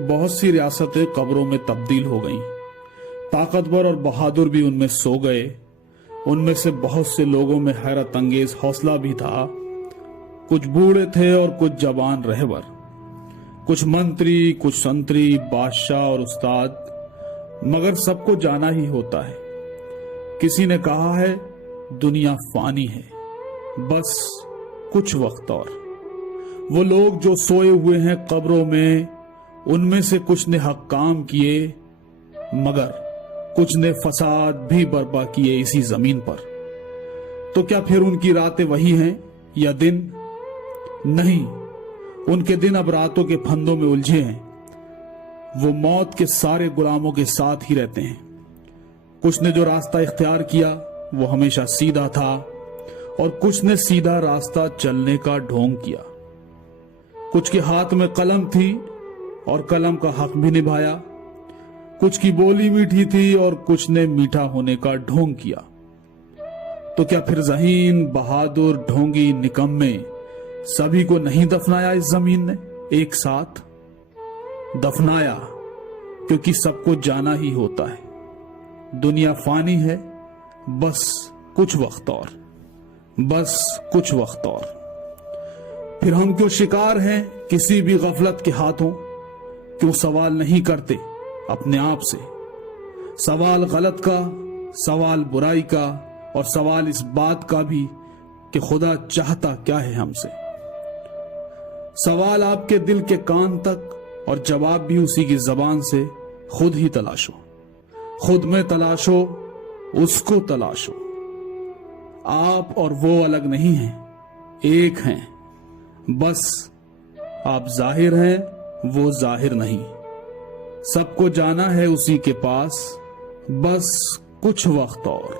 बहुत सी रियासतें कब्रों में तब्दील हो गईं। ताकतवर और बहादुर भी उनमें सो गए। उनमें से बहुत से लोगों में हैरत अंगेज हौसला भी था। कुछ बूढ़े थे और कुछ जवान रहबर, कुछ मंत्री, कुछ संतरी, बादशाह और उस्ताद, मगर सबको जाना ही होता है। किसी ने कहा है दुनिया फानी है, बस कुछ वक्त और। वो लोग जो सोए हुए हैं कब्रों में, उनमें से कुछ ने हक काम किए, मगर कुछ ने फसाद भी बर्पा किए इसी जमीन पर। तो क्या फिर उनकी रातें वही हैं या दिन? नहीं, उनके दिन अब रातों के फंदों में उलझे हैं। वो मौत के सारे गुलामों के साथ ही रहते हैं। कुछ ने जो रास्ता इख्तियार किया वो हमेशा सीधा था, और कुछ ने सीधा रास्ता चलने का ढोंग किया। कुछ के हाथ में कलम थी और कलम का हक भी निभाया। कुछ की बोली मीठी थी और कुछ ने मीठा होने का ढोंग किया। तो क्या फिर ज़हीन, बहादुर, ढोंगी, निकम्मे सभी को नहीं दफनाया इस जमीन ने एक साथ? दफनाया, क्योंकि सबको जाना ही होता है। दुनिया फानी है, बस कुछ वक्त और, बस कुछ वक्त और। फिर हम क्यों शिकार हैं किसी भी गफलत के हाथों? क्यों सवाल नहीं करते अपने आप से? सवाल गलत का, सवाल बुराई का, और सवाल इस बात का भी कि खुदा चाहता क्या है हमसे। सवाल आपके दिल के कान तक, और जवाब भी उसी की जबान से खुद ही तलाशो। खुद में तलाशो, उसको तलाशो। आप और वो अलग नहीं हैं, एक हैं। बस आप जाहिर हैं, वो जाहिर नहीं। सबको जाना है उसी के पास, बस कुछ वक्त और।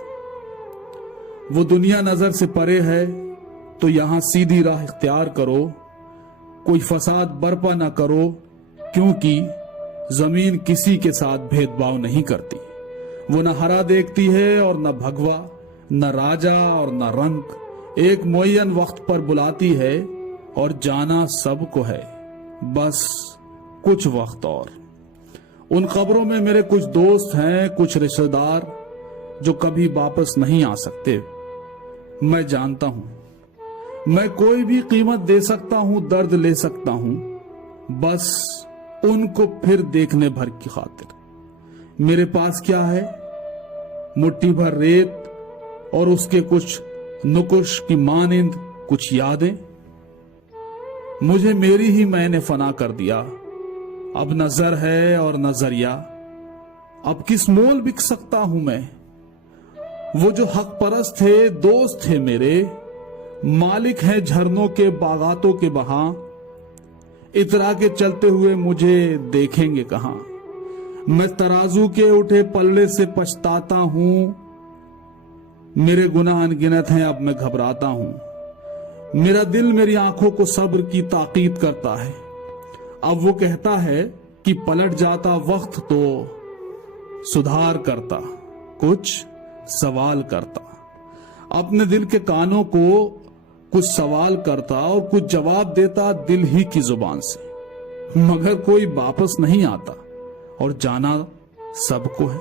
वो दुनिया नजर से परे है, तो यहां सीधी राह इख्तियार करो। कोई फसाद बर्पा ना करो, क्योंकि जमीन किसी के साथ भेदभाव नहीं करती। वो न हरा देखती है और न भगवा, न राजा और न रंग। एक मुअय्यन वक्त पर बुलाती है और जाना सबको है, बस कुछ वक्त और। उन कब्रों में मेरे कुछ दोस्त हैं, कुछ रिश्तेदार, जो कभी वापस नहीं आ सकते। मैं जानता हूं, मैं कोई भी कीमत दे सकता हूं, दर्द ले सकता हूं, बस उनको फिर देखने भर की खातिर। मेरे पास क्या है? मुट्ठी भर रेत और उसके कुछ नुकुश की मानिंद कुछ यादें। मुझे मेरी ही मैंने फना कर दिया। अब नजर है और नजरिया, अब किस मोल बिक सकता हूं मैं? वो जो हक परस्त थे, दोस्त थे मेरे, मालिक हैं झरनों के, बागातों के बहां, इतरा के चलते हुए मुझे देखेंगे कहां? मैं तराजू के उठे पल्ले से पछताता हूं। मेरे गुनाह अनगिनत हैं, अब मैं घबराता हूं। मेरा दिल मेरी आंखों को सब्र की ताकीद करता है। अब वो कहता है कि पलट जाता वक्त तो सुधार करता, कुछ सवाल करता। अपने दिल के कानों को कुछ सवाल करता और कुछ जवाब देता दिल ही की जुबान से। मगर कोई वापस नहीं आता, और जाना सबको है,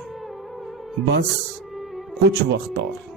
बस कुछ वक्त और।